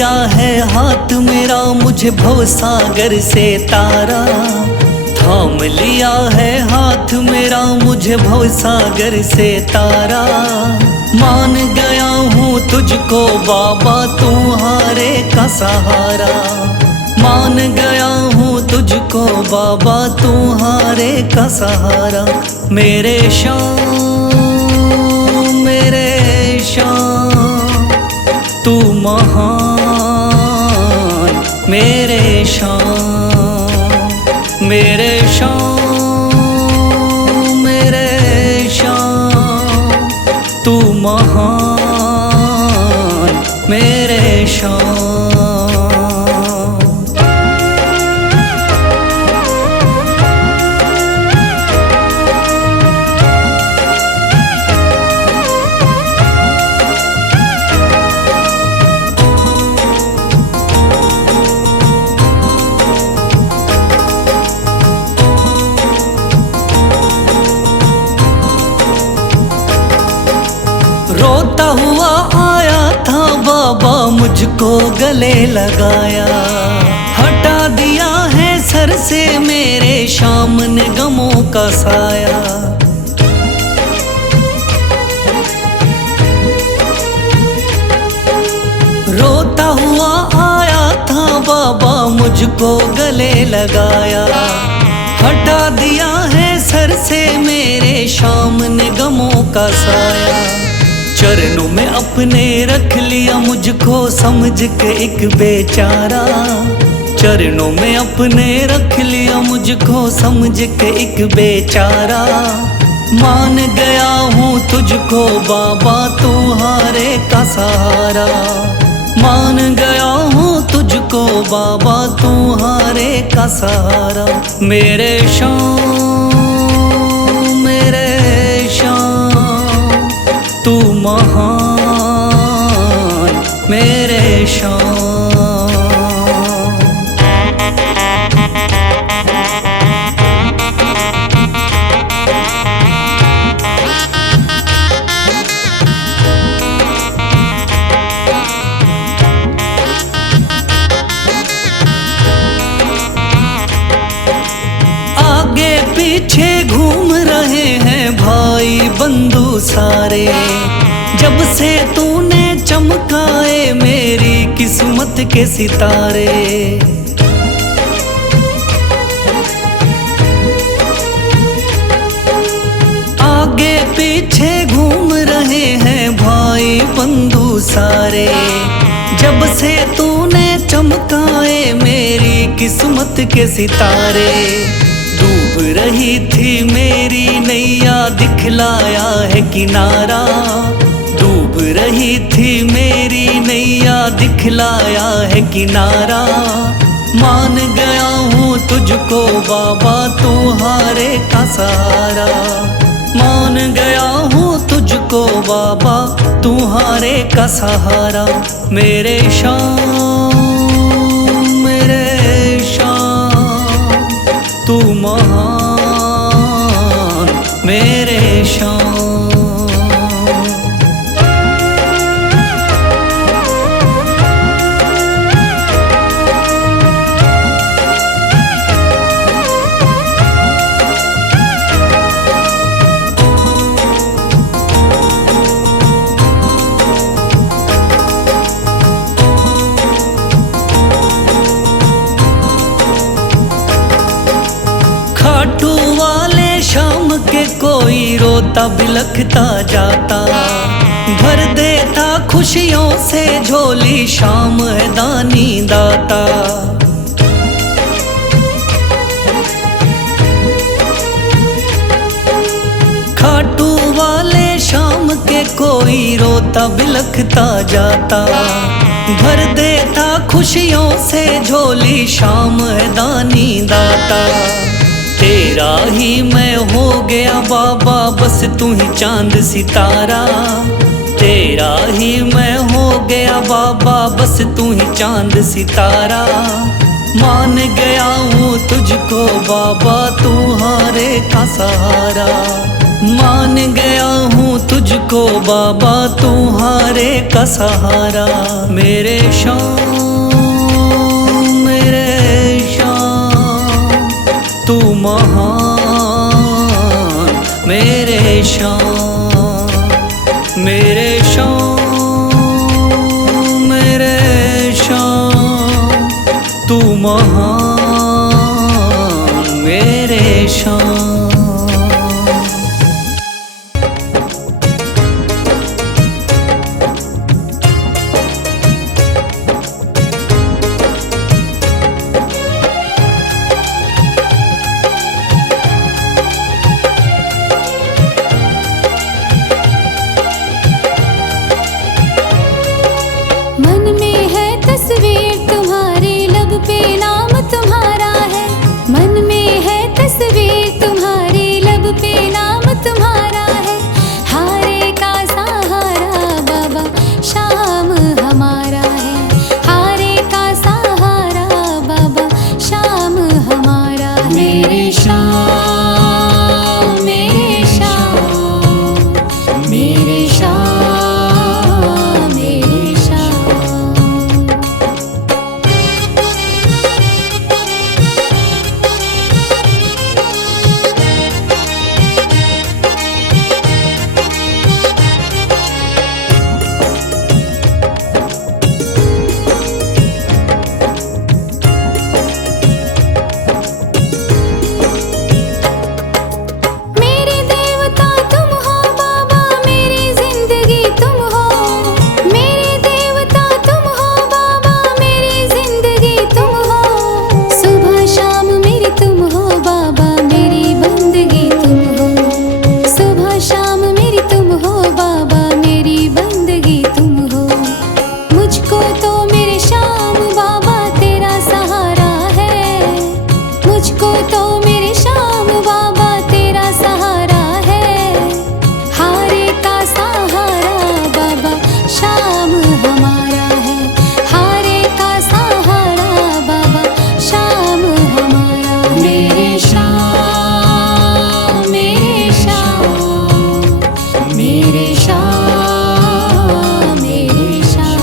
लिया है हाथ मेरा मुझे भवसागर से तारा, थाम लिया है हाथ मेरा मुझे भवसागर से तारा। मान गया हूँ तुझको बाबा तुम्हारे का सहारा, मान गया हूँ तुझको बाबा तुम्हारे का सहारा। मेरे शाम तू महान, मेरे शाम मेरे शाम तू महान, मेरे शाम। रोता हुआ आया था बाबा मुझको गले लगाया, हटा दिया है सर से मेरे शाम ने गमों का साया। रोता हुआ आया था बाबा मुझको गले लगाया, हटा दिया है सर से मेरे शाम ने गमों का साया। चरणों में अपने रख लिया मुझको समझ के एक बेचारा, चरणों में अपने रख लिया मुझको समझ के एक बेचारा। मान गया हूँ तुझको बाबा तुम्हारे का सहारा, मान गया हूँ तुझको बाबा तुम्हारे का सहारा। मेरे शाम तू महान, मेरे शाम। आगे पीछे घूम रहे हैं भाई बंधु सारे, जब से तूने चमकाए मेरी किस्मत के सितारे। आगे पीछे घूम रहे हैं भाई बंधु सारे, जब से तूने चमकाए मेरी किस्मत के सितारे। डूब रही थी मेरी नैया दिखलाया है किनारा, डूब रही थी मेरी नैया दिखलाया है किनारा। मान गया हूँ तुझको बाबा तुम्हारे का सहारा, मान गया हूँ तुझको बाबा तुम्हारे का सहारा। मेरे शाम तू महान, मेरे शाम। खाटू वाले शाम के कोई रोता बिलखता जाता, भर देता खुशियों से झोली शाम है दानी दाता। खाटू वाले शाम के कोई रोता बिलखता जाता, भर देता खुशियों से झोली शाम है दानी दाता। तेरा ही मैं हो गया बाबा बस तू ही चांद सितारा, तेरा ही मैं हो गया बाबा बस तू ही चांद सितारा। मान गया हूँ तुझको बाबा तुम्हारे का सहारा, मान गया हूँ तुझको बाबा, तुम्हारे का सहारा। मेरे शाम मेरे शाम तू महान, मेरे शाम मेरे शाम मेरे शाम तू महान, मेरे शाम। मन में है तस्वीर तुम्हारी, लब पे नाम तुम्हारा है। मन में है तस्वीर तुम्हारी, लब पे नाम तुम्हारा है। हारे का सहारा बाबा शाम हमारा है। हारे का सहारा बाबा शाम हमारा है। मेरे शाम मेरे शाम मेरे शाम मेरे शाम। मेरे देवता तुम हो बाबा, मेरी जिंदगी तुम हो। मेरे देवता तुम हो बाबा, मेरी जिंदगी तुम हो। सुबह शाम मेरी तुम हो बाबा, मेरी बंदगी तुम हो। सुबह शाम मेरी तुम हो बाबा, मेरी बंदगी तुम हो। मुझको तो मेरे शाम बाबा तेरा सहारा है। मुझको तो मेरे शाम बाबा तेरा सहारा है। हारे का सहारा बाबा शाम हमारा है। हारे का सहारा बाबा शाम हमारा है। मेरे शाम मेरे शाम मेरे शाम मेरे शाम।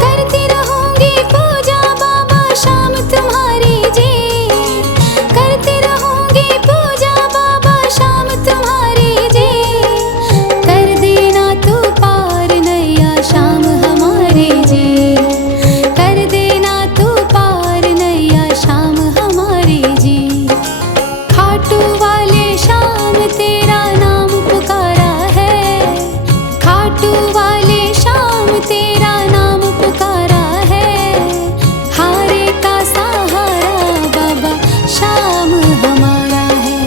करती रहूंगी पूजा बाबा शाम तुम्हारी जी। करती रहूंगी पूजा बाबा शाम तुम्हारी जी। कर देना तू पार नैया शाम हमारे जी। कर देना तू पार नैया शाम हमारे जी। खाटू वाले शाम तेरा नाम पुकारा है। खाटू वाले शाम तेरा नाम पुकारा है। हारे का सहारा बाबा शाम हमारा है।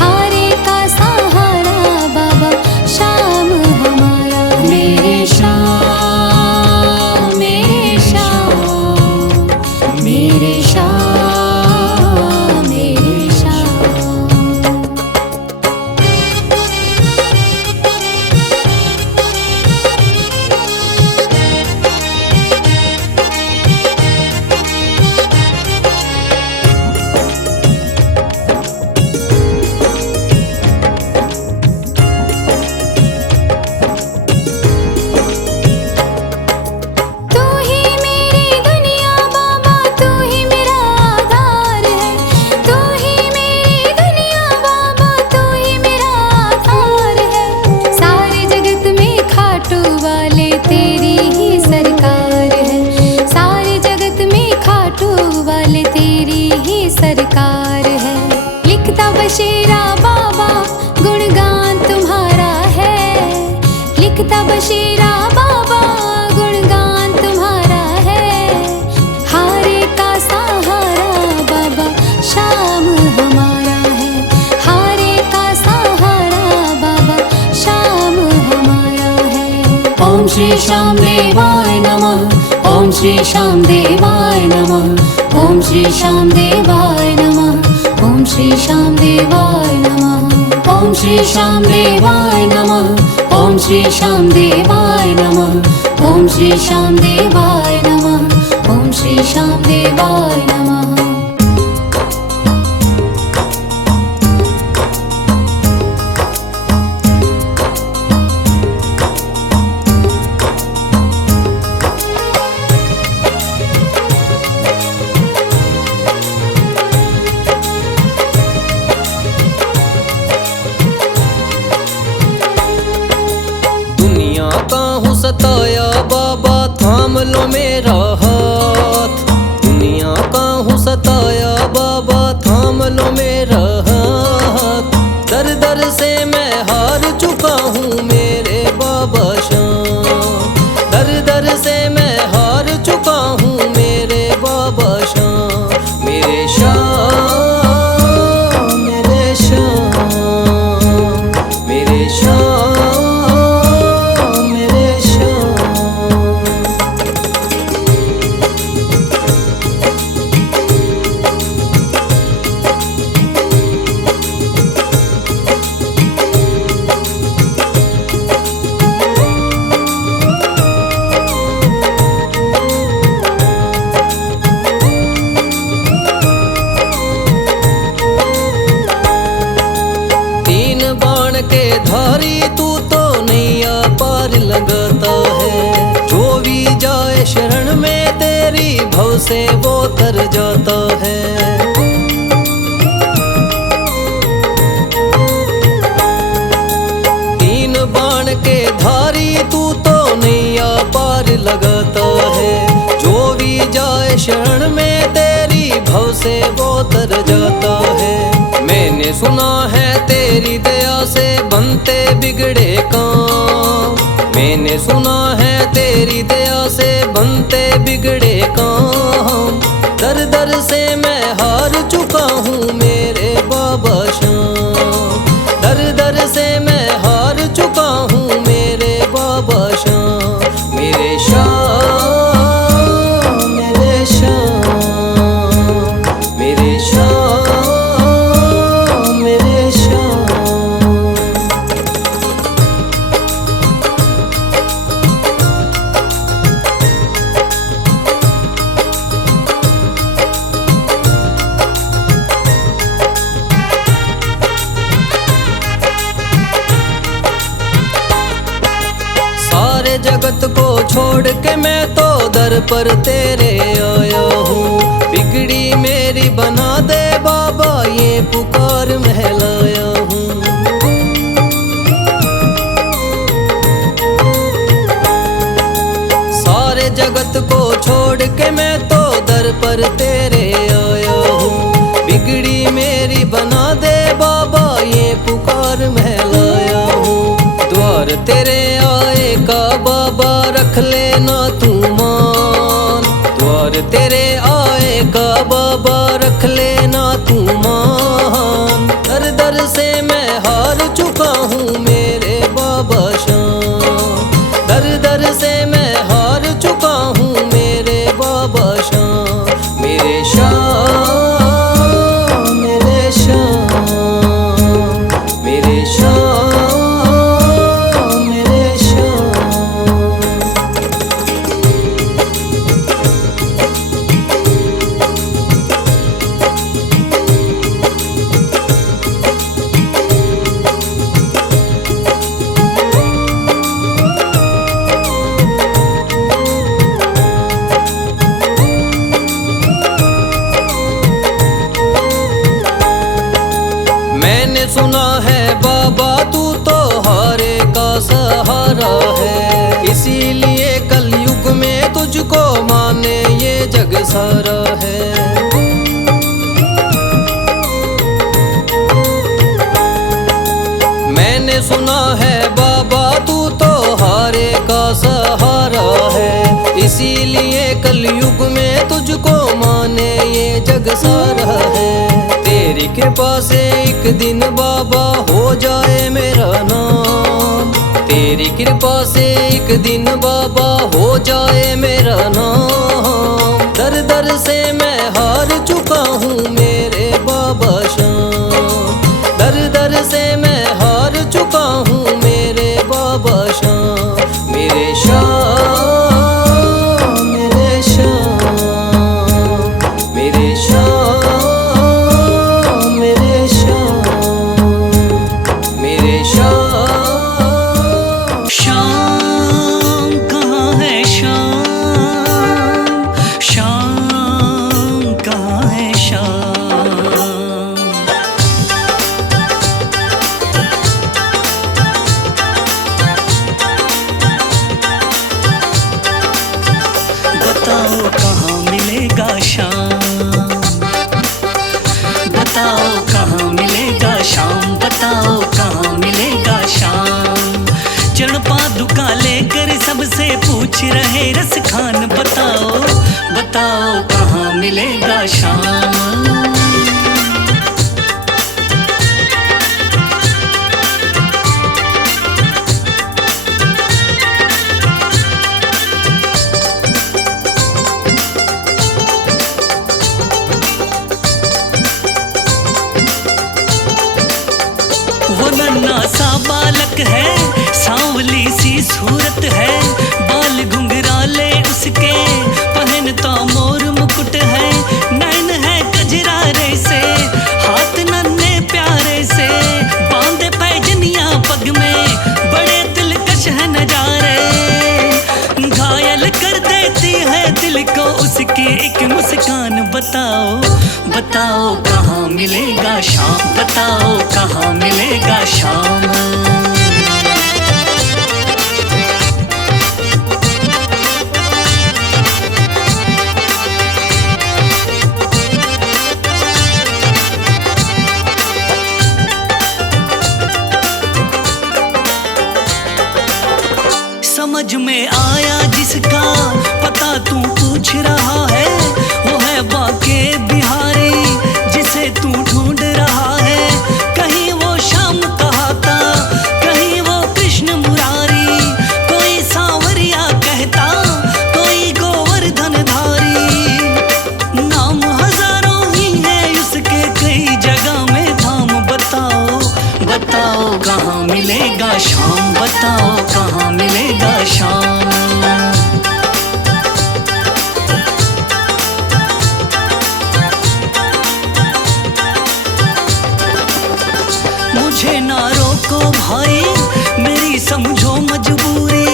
हारे का सहारा बाबा शाम हमारा है। मेरे शाम मेरे शाम मेरे शाम मेरे शाम। तू ही मेरी दुनिया बाबा, तू ही मेरा आधार है। तू ही मेरी दुनिया बाबा, तू ही मेरा आधार है। सारे जगत में खाटू वाले तेरी ही सरकार है। सारे जगत में खाटू वाले तेरी ही सरकार है। लिखता बशीरा बाबा गुणगान तुम्हारा है। लिखता बशीरा बाबा गुणगान तुम्हारा है। हारे का सहारा बाबा शाम हमारा है। हारे का सहारा बाबा शाम हमारा है। ओम श्री श्याम देवाय नमः। ओम श्री श्याम देवाय नमः। ओम श्री श्याम देवाय नमः। ओम ॐ श्री श्याम देवाय नमः। ॐ श्री श्याम देवाय नमः। ॐ श्री श्याम देवाय नमः। ॐ श्री श्याम देवाय नमः। ॐ श्री श्याम देवाय नमः। सताया बाबा थाम लो मेरा हाथ, दुनिया का हूँ सताया बाबा थाम लो मेरा हाथ। दर दर से मैं हार चुका हूँ मेरे बाबा शाम, दर दर से मैं हार चुका हूँ मेरे बाबा शाम। मेरे शाम, मेरे शाम, मेरे शाम। धारी तू तो नैया पार लगाता है, जो भी जाए शरण में तेरी भव से वो तर जाता है। तीन बाण के धारी तू तो नैया पार लगाता है, जो भी जाए शरण में तेरी भव से वो तर जाता है। मैंने सुना है तेरी दया से बनते बिगड़े काम, मैंने सुना है तेरी दया से बनते बिगड़े काम। दर दर से मैं हार चुका हूँ मेरे बाबा शाम, दर दर से मैं हार चुका हूँ मेरे बाबा शाम। मेरे शाम, मेरे शाम, मेरे शाम। जगत को छोड़ के मैं तो दर पर तेरे आया हूँ, बिगड़ी मेरी बना दे बाबा ये पुकार महलाया हूँ। सारे जगत को छोड़ के मैं तो दर पर तेरे आया हूँ, बिगड़ी मेरी बना दे बाबा ये पुकार महलाया हूँ। द्वार तेरे आए का बाबा रख लेना तू मान, द्वार तेरे आए का बाबा रख लेना तू मान। दर दर से मैं हार चुका हूँ मेरे बाबा शाम, दर दर से मैं हार चुका हूँ मेरे बाबा शाम। मेरे शाम, मेरे शाम, मेरे शाम। मैंने सुना है बाबा तू तो हारे का सहारा है, इसीलिए कलयुग में तुझको माने ये जग सारा है। मैंने सुना है बाबा तू तो हारे का सहारा है, इसीलिए कलयुग में तुझको माने ये जग सारा है। तेरी कृपा से एक दिन बाबा हो जाए मेरा नाम, तेरी कृपा से एक दिन बाबा हो जाए मेरा नाम। दर दर से मैं हार चुका हूँ मेरे बाबा शाम। शाम। बताओ कहाँ मिलेगा शाम, बताओ कहाँ मिलेगा शाम। चरण पादुका लेकर सबसे पूछ रहे रस खान, बताओ बताओ कहाँ मिलेगा शाम। वो नन्हा सा बालक है, सांवली सी सूरत है, बाल घुंघराले उसके, पहनता मोर मुकुट है, नैन है कजरारे से, हाथ नन्हे प्यारे से, बांधे पैजनिया पग में, बड़े दिलकश है नजारे, घायल कर देती है दिल को उसकी एक मुस्कान। बताओ बताओ कहाँ मिलेगा शाम, बताओ कहाँ मिलेगा शाम। समझ में आया जिसका पता तू पूछ रहा है, वो है बाके बिहारी जिसे तू ढूंढ रहा है। कहीं वो श्याम कहाता, कहीं वो कृष्ण मुरारी, कोई सांवरिया कहता, कोई गोवर्धन धारी। नाम हजारों ही है उसके, कई जगह में धाम। बताओ बताओ कहाँ मिलेगा शाम, बताओ कहाँ मिलेगा शाम। मुझे ना रोको भाई, मेरी समझो मजबूरी,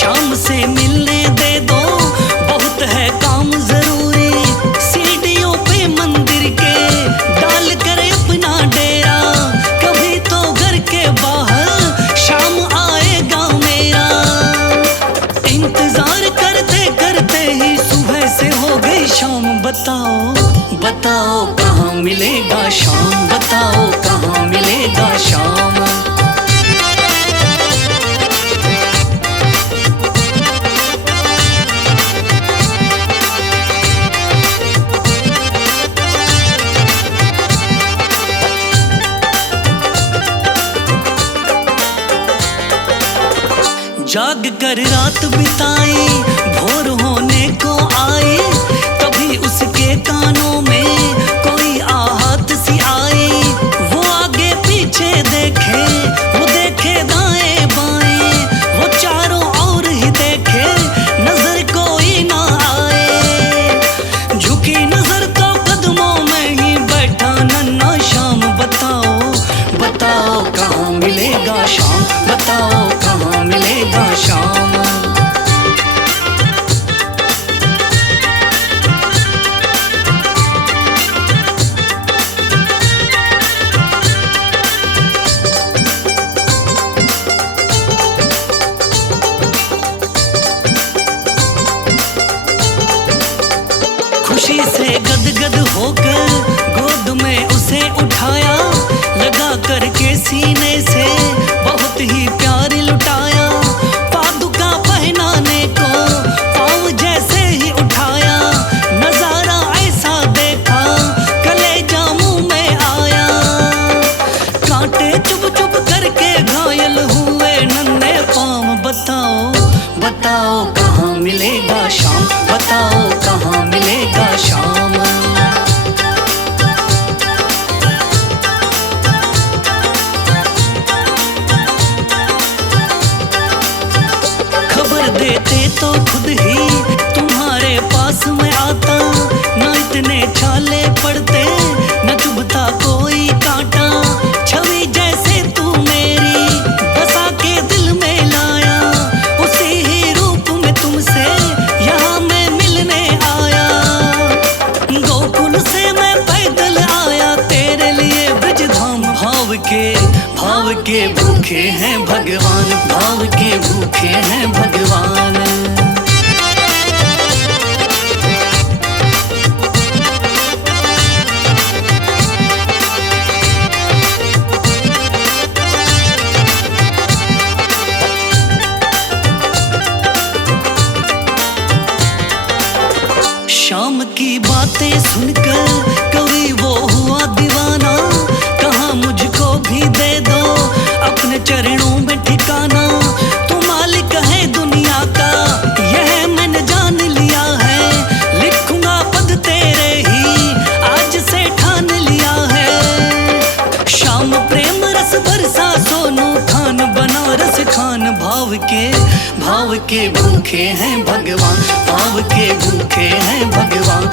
शाम से मिलने दे दो, बहुत है काम जरूरी। सीढ़ियों पे मंदिर के डाल कर अपना डेरा, कभी तो घर के बाहर शाम आएगा मेरा। इंतजार करते करते ही सुबह से हो गई शाम। बताओ बताओ कहाँ मिलेगा शाम, बताओ कहाँ मिलेगा शाम। जाग कर रात बिताई, भोर होने को आई, तभी उसके कानों में कोई आहट सी आई। वो आगे पीछे देखे, वो देखे दाएं बाएं, वो चारों ओर ही देखे, नजर कोई ना आए। झुकी नजर तो कदमों में ही बैठा नन्हा श्याम। बताओ बताओ कहाँ मिलेगा शाम, बताओ कहाँ मिलेगा शाम। खुशी से गदगद होकर गोद में उसे उठाया, लगा करके सीने से बहुत ही प्यार लुटाया। पादुका पहनाने को पाँव जैसे ही उठाया, नजारा ऐसा देखा कलेजा मुंह में आया। कांटे चुभ चुभ करके घायल हुए नन्हे पाँव। बताओ बताओ कहाँ मिलेगा शाम, बताओ कहाँ मिलेगा शाम। खबर देते तो खुद ही तुम्हारे पास में आता, न इतने छाले पड़ते, न चुभता कोई कांटा। छवि जैसे तू मेरी बसा के दिल में लाया, उसी ही रूप में तुमसे यहाँ मैं मिलने आया। गोकुल से मैं पैदल आया तेरे लिए ब्रजधाम। भाव के भूखे हैं भगवान, भाव के भूखे हैं भगवान। शाम की बातें सुनकर कभी वो हुआ दीवाना, कहा मुझको भी दे दो अपने चरणों में ठिकाना। तू मालिक है दुनिया का यह मैंने जान लिया है, लिखूंगा पद तेरे ही आज से ठान लिया है। शाम प्रेम रस बरसा सोनू खान बनारस खान, भाव के भूखे हैं भगवान, भाव के भूखे हैं भगवान।